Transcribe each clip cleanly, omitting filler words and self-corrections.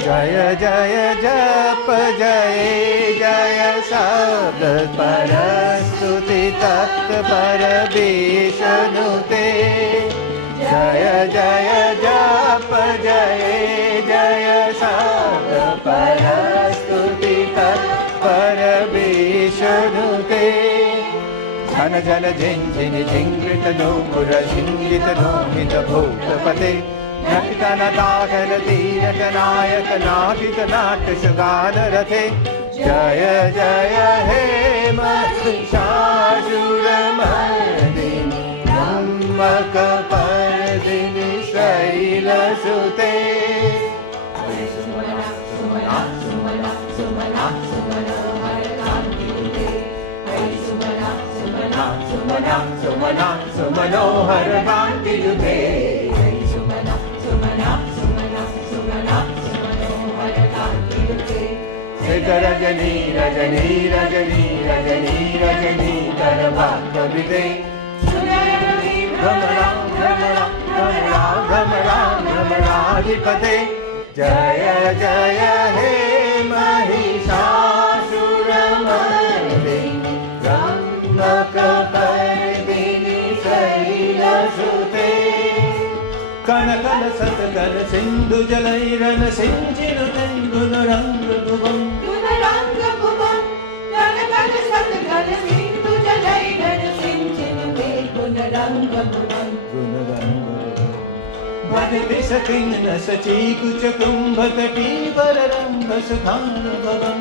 जय जय जप जय जय शब्द पर स्तुति तत्पर विष्णुते जय जय जप जय जय शब्द पर स्तुति तत्पर विष्णुते झन झन झिन झिन झिंगृत नूपुर झिंगित नोमित भूतपते नटित नटाखल तीरथ नायक नाटित नाट्यशुगान रथे जय जय हे महिषासुरमर्दिनि ब्रह्मकपर्दिनि शैलसुते सुमनोहर कांतियुते रजनी रजनी रजनी रजनी रजनी कर भक्तविदे भ्रमरा भ्रमरा भ्रमरा भ्रमरा भ्रमराधिपते जय जय हे महिषासुरमर्दिनि ब्रह्मकपर्दिनि शैलसुते कन कन सत कन सिंधु जलैरन सिंचिनु तेंगुन रंग भुवं सकिन सची कुच कुंभ तटी पर रंभ सुखान भवम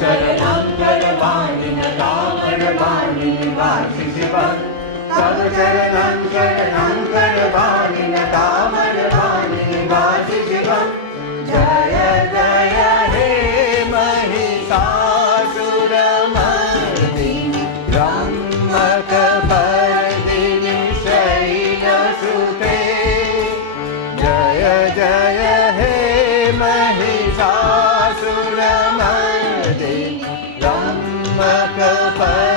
शरणं करवाणि नतामरवाणि निवासि शिवं तव शरणं करवाणि नतामरवाणि निवासि शिवं जय जय हे महिषासुरमर्दिनि ब्रह्मकपर्दिनि शैलसुते जय जय हे महिषासुरमर्दिनि ब्रह्मकपर्दिनि